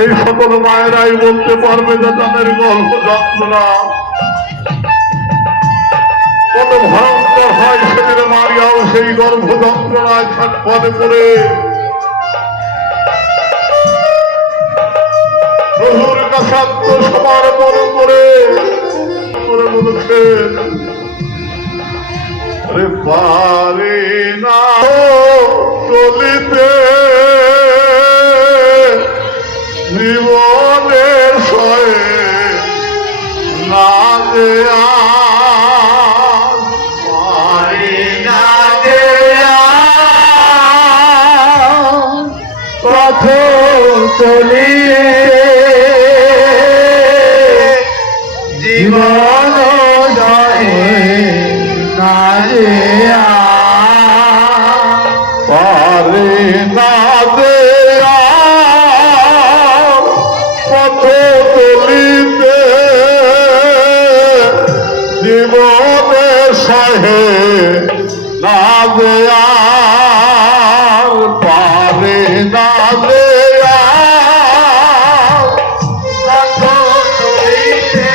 এই সকল মায়েরাই বলতে পারবে যে তাদের গর্ভ যন্ত্রণা কত ভয়ঙ্কর হয়। সেদিন মারিয়াও সেই গর্ভ যন্ত্রণায় ছটফট করে প্রভুর কাছে আত্মসমর্পণ করে বলেছেন, রে পারে না চলিতে জীবনের সয়ে না দেয়া পারে না দেয়া পথ চলিয়ে জীবন সয়ে না দেয়া পারে না দেয়া পথ চলিতে জীবনে সহে না দেয়া পারে না দেয়া পথ চলিতে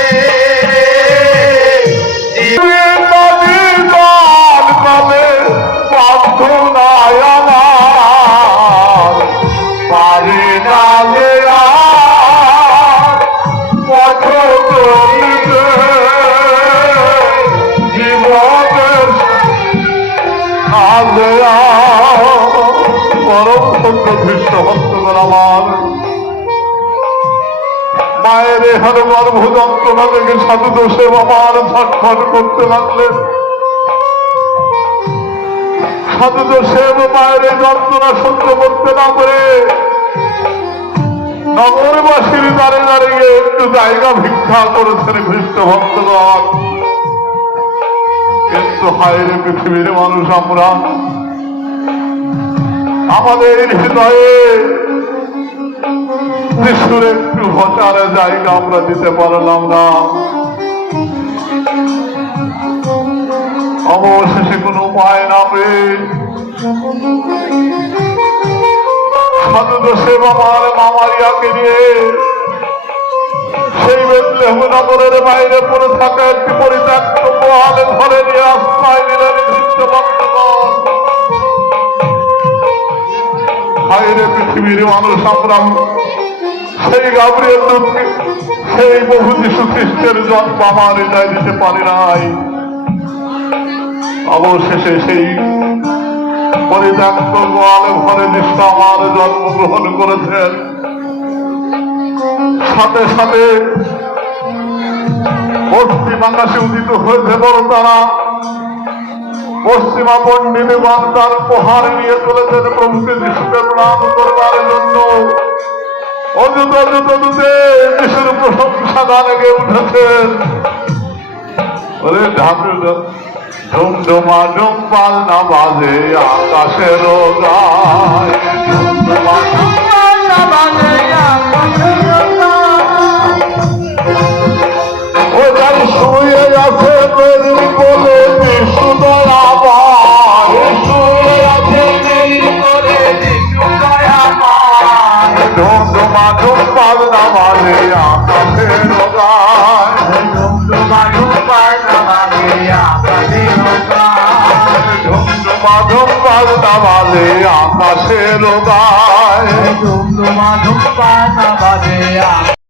মায়ের এখানে গর্ভ যন্ত্রণা থেকে সাধু দোষে আমার ছটফট করতে লাগলেন। সাধু দোষে মায়ের যন্ত্রণা সহ্য করতে না করে নগরবাসীর দ্বারে দাঁড়িয়ে একটু জায়গা ভিক্ষা করেছেন খ্রিস্ট ভক্তগণ। কিন্তু হায়রে পৃথিবীর মানুষ আমরা আমাদের হৃদয়ে যিশুর একটু ভচারে জায়গা আমরা দিতে পারলাম না। অবশেষে কোনো উপায় না পেয়ে সাধু দোষেব আমার মামারিয়াকে নিয়ে সেই বেতলেহম নগরের বাইরে পড়ে থাকা একটি পরিত্যক্ত গোয়ালে ঘরে নিয়ে আশ্রয় নিলেন খ্রিস্ট ভক্তগণ। হায়রে পৃথিবীর মানুষ আমরা সেই গাব্রিয়েল দূতকে সেই প্রভু যীশু খ্রিস্টের জন্ম আমার হৃদয় দিতে পারি নাই। অবশেষে সেই পরিত্যক্ত গোয়ালে ঘরে যিশু আমার জন্মগ্রহণ করেছেন। সাথে সাথে পশ্চিম আকাশে উদিত হয়েছে বড় তারা। পশ্চিমা পণ্ডিতগণ তার উপহার নিয়ে চলেছেন প্রভুকে যিশুকে প্রণাম করবার জন্য। অযুত অযুত দূতে যিশুর প্রশংসা গানে গেয়ে উঠেছেন। ওরে ঢাকু ঢুমঢুমা ঢুম পাল্লা বাজে আকাশের গায়, ঢুমঢুমা ঢুম পাল্লা বাজে আকাশের গায়। ও যাই শুয়ে আছে মেরি বলে যিশু দয়াবান, শুয়ে আছে মেরি বলে যিশু দয়াবান। ঢুমঢুমা ঢুম পাল্লা বাজে আকাশের গায়, ঢুমঢুমা ঢুম পাল্লা বাজে আকাশের গায়। ঢুমঢুমা ঢুম পাল্লা বাজে আকাশের গায়, ঢুমঢুমা ঢুম পাল্লা বাজে